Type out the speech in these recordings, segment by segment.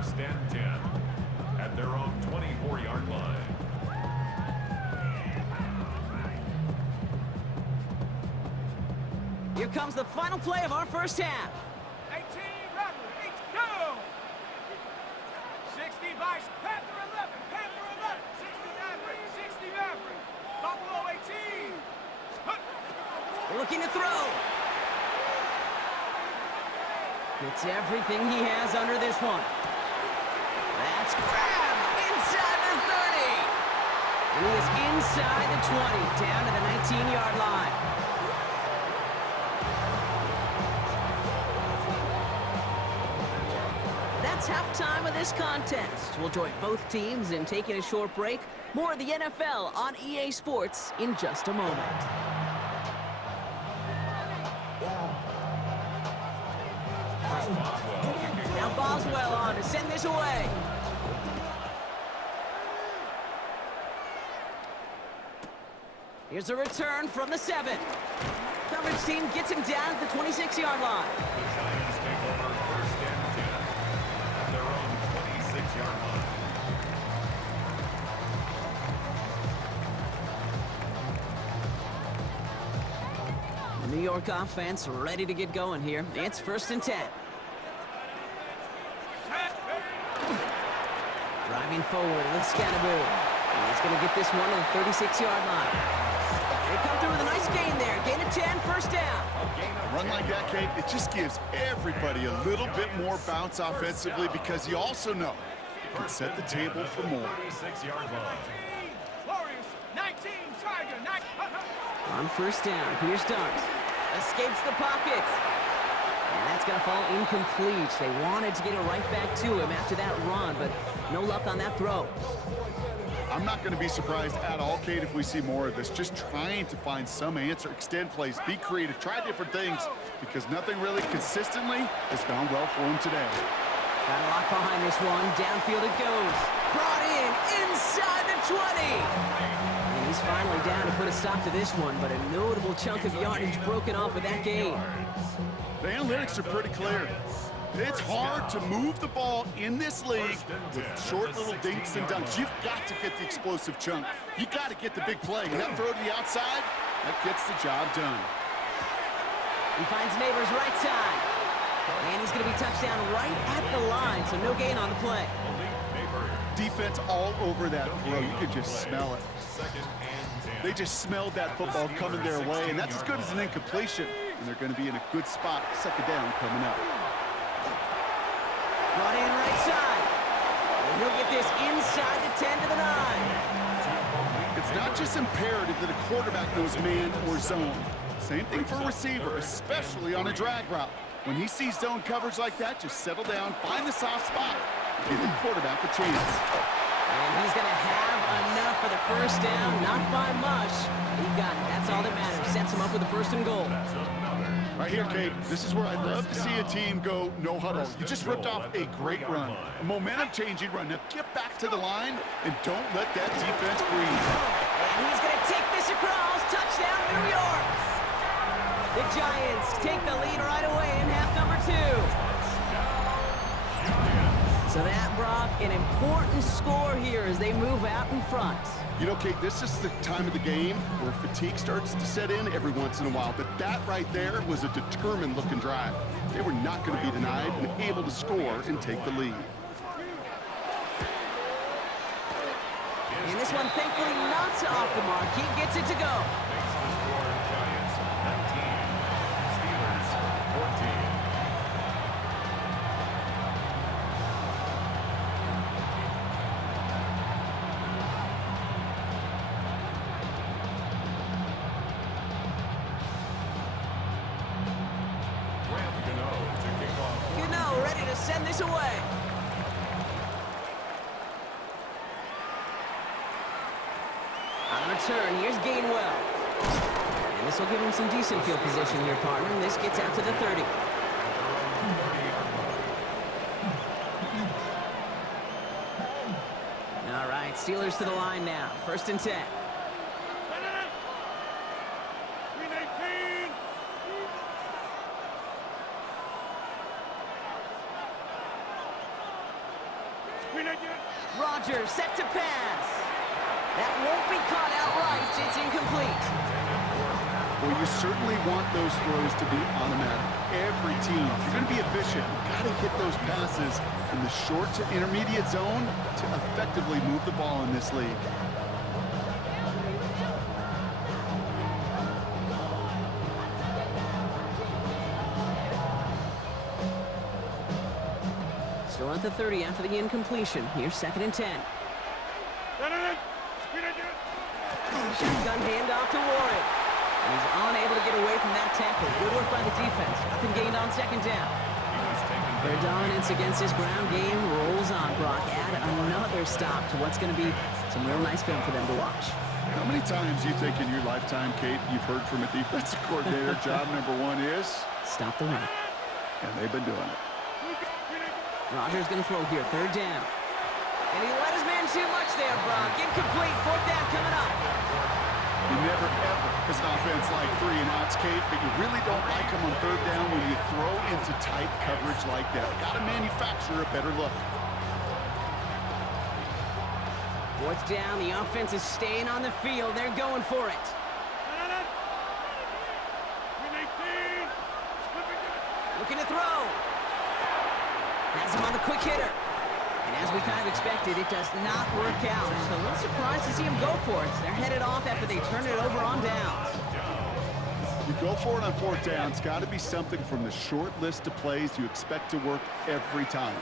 first and 10 at their own 24-yard line. Here comes the final play of our first half. 18, Rattler, 8, go! 60, Vice, Panther 11, Panther 11, 60, Maverick, 60, Maverick, Buffalo 18. Looking to throw. Gets everything he has under this one. That's grabbed inside the 30. And he is inside the 20, down to the 19-yard line. That's halftime of this contest. We'll join both teams in taking a short break. More of the NFL on EA Sports in just a moment. Now Boswell on to send this away. Here's a return from the 7. Coverage team gets him down at the 26-yard line. The Giants take over first and 10 at their own 26-yard line. The New York offense ready to get going here. It's first and 10. Driving forward with Scatterboot. And he's going to get this one to the 36-yard line. They come through with a nice gain there. Gain of 10, first down. A run like that, Kate, it just gives everybody a little bit more bounce offensively because you also know it can set the table for more. 36-yard line. Warriors, 19, Tiger, 9. On first down, here's Dart. Escapes the pocket. And that's going to fall incomplete. They wanted to get it right back to him after that run, but no luck on that throw. I'm not going to be surprised at all, Kate, if we see more of this. Just trying to find some answer, extend plays, be creative, try different things, because nothing really consistently has gone well for him today. Got a lock behind this one. Downfield it goes. Brought in inside the 20. And he's finally down to put a stop to this one, but a notable chunk of yardage broken off with that gain. The analytics are pretty clear. It's hard to move the ball in this league with short little dinks and dunks. You've got to get the explosive chunk. You got to get the big play. And that throw to the outside, that gets the job done. He finds Neighbors right side. And he's going to be touchdown right at the line, so no gain on the play. Defense all over that throw. You could just smell it. They just smelled that football coming their way, and that's as good as an incompletion. And they're going to be in a good spot. Second down coming up. Brought in right side. And he'll get this inside the 10 to the 9. It's not just imperative that a quarterback knows man or zone. Same thing for a receiver, especially on a drag route. When he sees zone coverage like that, just settle down, find the soft spot, give the quarterback a chance. And he's going to have enough for the first down, not by much. He got it. That's all that matters. Sets him up with the first and goal. Right here, Kate, this is where I'd love to see a team go no huddle. You just ripped off a great run, a momentum-changing run. Now get back to the line and don't let that defense breathe. And he's going to take this across. Touchdown, New York. The Giants take the lead right away in half number 2. So that brought an important score here as they move out in front. You know, Kate, this is the time of the game where fatigue starts to set in every once in a while, but that right there was a determined-looking drive. They were not going to be denied and able to score and take the lead. And this one, thankfully, not off the mark. He gets it to go. Makes the score Giants 19, Steelers 14. Gano ready to send this away. On return, here's Gainwell. And this will give him some decent field position here, partner. And this gets out to the 30. All right, Steelers to the line now. First and 10. Rodgers set to pass. That won't be caught outright. It's incomplete. Well, you certainly want those throws to be automatic. Every team, if you're going to be efficient, you've got to hit those passes in the short to intermediate zone to effectively move the ball in this league. Still at the 30 after the incompletion. Here's 2nd and 10. Shotgun handoff to Warren. And he's unable to get away from that tackle. Good work by the defense. Nothing gained on 2nd down. Their dominance against his ground game rolls on, Brock. Add another stop to what's going to be some real nice film for them to watch. How many times do you think in your lifetime, Kate, you've heard from a defensive coordinator, job number 1 is? Stop the run. And they've been doing it. Rodgers going to throw here, 3rd down. And he let his man too much there, Brock. Incomplete, 4th down coming up. You never, ever, as an offense, like 3 and outs, Kate, but you really don't like them on 3rd down when you throw into tight coverage like that. Got to manufacture a better look. 4th down, the offense is staying on the field. They're going for it. Looking to throw. Has him on the quick hitter. And as we kind of expected, it does not work out. So a little surprised to see him go for it. They're headed off after they turn it over on downs. You go for it on 4th down. It's got to be something from the short list of plays you expect to work every time.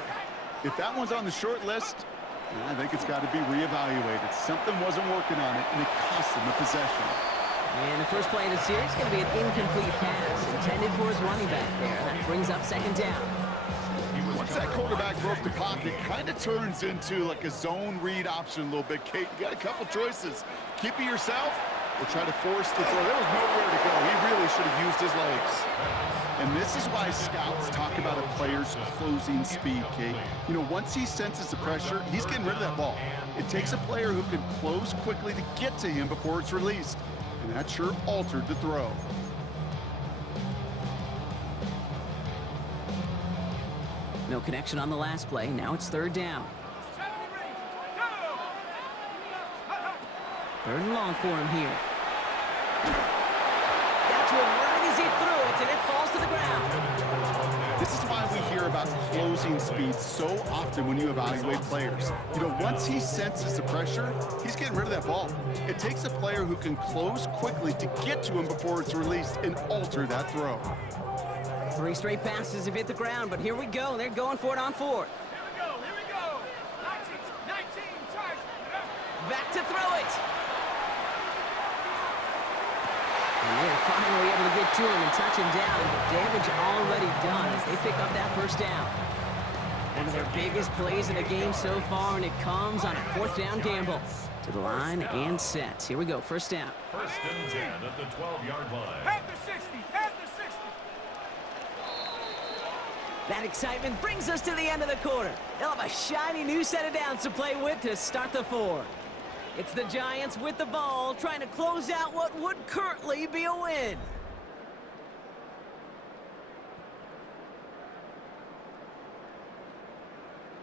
If that one's on the short list, I think it's got to be reevaluated. Something wasn't working on it, and it cost them a possession. And the first play of the series is going to be an incomplete pass intended for his running back there. That brings up 2nd down. Once that quarterback broke the pocket, kind of turns into like a zone read option a little bit. Kate, you got a couple choices. Keep it yourself or try to force the throw. There was nowhere to go. He really should have used his legs. And this is why scouts talk about a player's closing speed, Kate. You know, once he senses the pressure, he's getting rid of that ball. It takes a player who can close quickly to get to him before it's released. And that sure altered the throw. No connection on the last play. Now it's 3rd down. 3rd and long for him here. Got to him right as he threw it, and it falls to the ground. This is why we hear about closing speed so often when you evaluate players. You know, once he senses the pressure, he's getting rid of that ball. It takes a player who can close quickly to get to him before it's released and alter that throw. 3 straight passes have hit the ground, but here we go. They're going for it on 4th. Here we go. 19, charge. Back to throw it. And they're finally able to get to him and touch him down. But damage already done as they pick up that 1st down. One of their biggest plays in the game so far, and it comes on a 4th down gamble. To the line and set. Here we go, 1st down. 1st and 10 at the 12-yard line. At the 60. That excitement brings us to the end of the quarter. They'll have a shiny new set of downs to play with to start the 4th. It's the Giants with the ball, trying to close out what would currently be a win.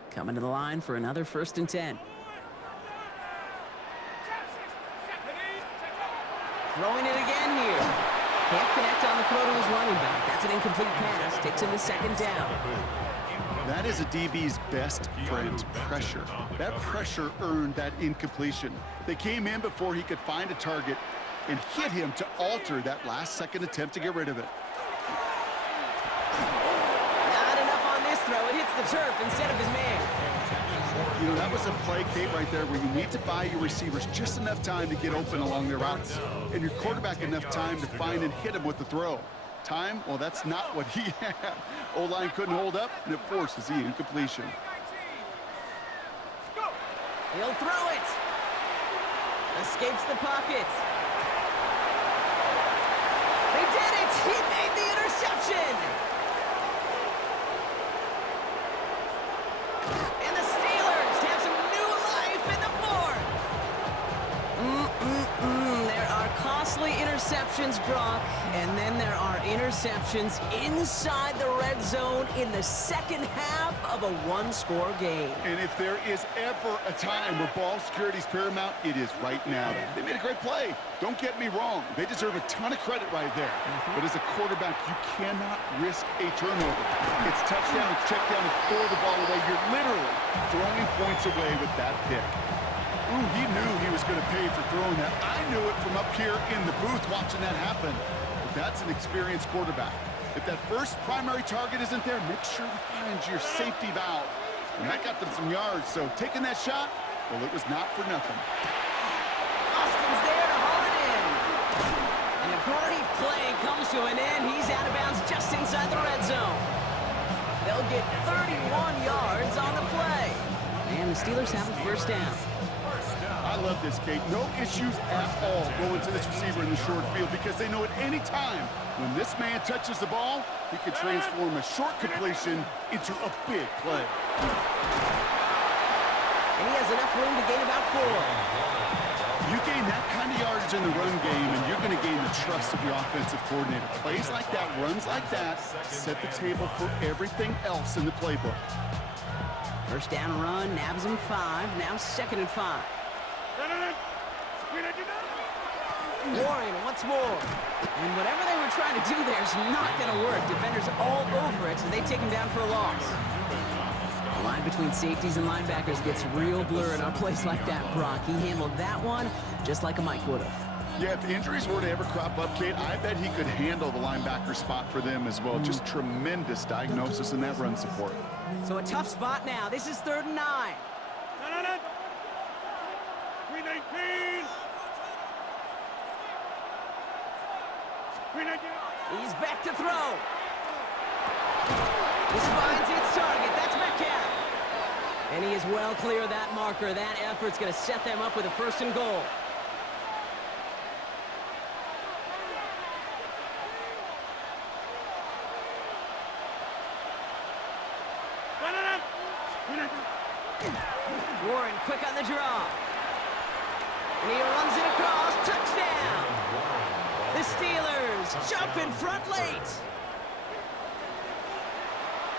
Coming to the line for another 1st and 10. Throwing it again here. Can't connect on the throw to his running back. That's an incomplete pass. Takes him to 2nd down. That is a DB's best friend, pressure. That pressure earned that incompletion. They came in before he could find a target and hit him to alter that last-second attempt to get rid of it. Not enough on this throw. It hits the turf instead of his man. You know, that was a play, Kate, right there where you need to buy your receivers just enough time to get open along their routes. And your quarterback enough time to find and hit him with the throw. Time? Well, that's not what he had. O-line couldn't hold up, and it forces the incompletion. He'll throw it. Escapes the pocket. They did it! He made the interception! And the Steelers have some new life in the 4th. There are costly interceptions, Brock, and then there are interceptions inside the red zone in the second half of a one-score game. And if there is ever a time where ball security is paramount, it is right now. They made a great play. Don't get me wrong. They deserve a ton of credit right there. But as a quarterback, you cannot risk a turnover. It's touchdown, it's check down, it's throw the ball away. You're literally throwing points away with that pick. Ooh, he knew he was going to pay for throwing that. I knew it from up here in the booth watching that happen. But that's an experienced quarterback. If that first primary target isn't there, make sure you find your safety valve. And that got them some yards, so taking that shot, well, it was not for nothing. Austin's there to haul it in. And a great play comes to an end. He's out of bounds just inside the red zone. They'll get 31 yards on the play. And the Steelers have a first down. I love this, Kate. No issues at all going to this receiver in the short field because they know at any time when this man touches the ball, he can transform a short completion into a big play. And he has enough room to gain about 4. You gain that kind of yardage in the run game, and you're going to gain the trust of your offensive coordinator. Plays like that, runs like that, set the table for everything else in the playbook. First down run, nabs him 5, now 2nd and 5. Warren once more. And whatever they were trying to do there is not going to work. Defenders all over it, so they take him down for a loss. The line between safeties and linebackers gets real blurred on plays like that, Brock. He handled that one just like a Mike would have. Yeah, if the injuries were to ever crop up, Kate, I bet he could handle the linebacker spot for them as well. Just tremendous diagnosis in that run support. So a tough spot now. This is 3rd and 9. He's back to throw. This finds its target. That's Metcalf. And he is well clear of that marker. That effort's going to set them up with a 1st and goal. Warren quick on the draw. And he runs it across. Touchdown. The Steelers jump in front late.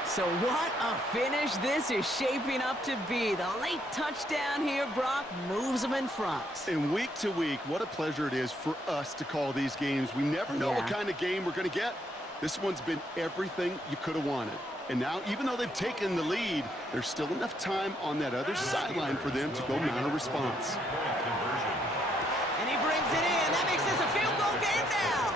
So what a finish this is shaping up to be. The late touchdown here, Brock, moves them in front. And week to week, what a pleasure it is for us to call these games. We never know what kind of game we're going to get. This one's been everything you could have wanted. And now, even though they've taken the lead, there's still enough time on that other sideline for them to go mount a response. And he brings it in. That makes this a field goal game now.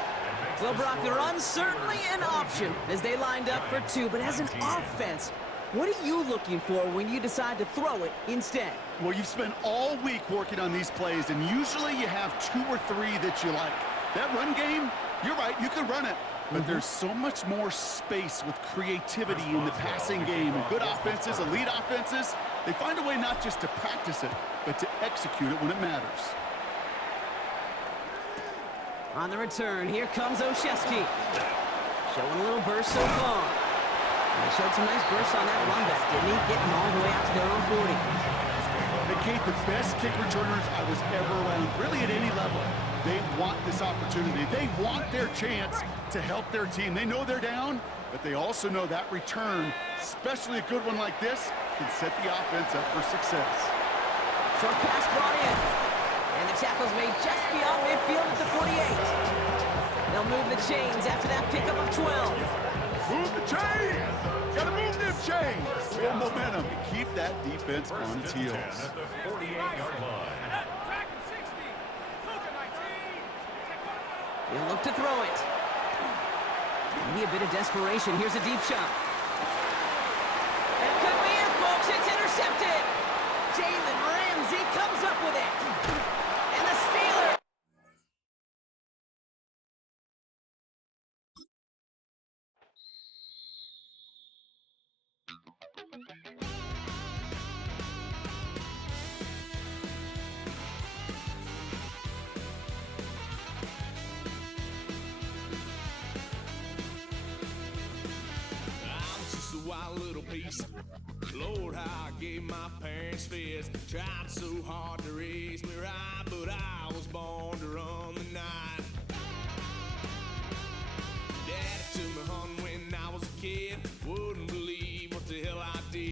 Well, Brock, the run's certainly an option as they lined up for 2. But as an offense, what are you looking for when you decide to throw it instead? Well, you've spent all week working on these plays, and usually you have 2 or 3 that you like. That run game, you're right, you can run it. But there's so much more space with creativity in the passing game. And good offenses, elite offenses, they find a way not just to practice it, but to execute it when it matters. On the return, here comes Olszewski. Showing a little burst so far. And he showed some nice bursts on that run back, didn't he? Getting all the way out to their own 40. Hey, Kate, the best kick returners I was ever around, really at any level. They want this opportunity. They want their chance to help their team. They know they're down, but they also know that return, especially a good one like this, can set the offense up for success. Short pass brought in. And the tackle's made just beyond midfield at the 48. They'll move the chains after that pickup of 12. Move the chains! Gotta move them chains! Build momentum and keep that defense on its heels. At the 48-yard line. He'll look to throw it. Maybe a bit of desperation. Here's a deep shot. That could be it, folks. It's intercepted. Jalen Ramsey comes up with it. And the Steelers. Wild little piece. Lord, how I gave my parents fist. Tried so hard to raise me right, but I was born to run the night. Daddy took me hunting when I was a kid. Wouldn't believe what the hell I did.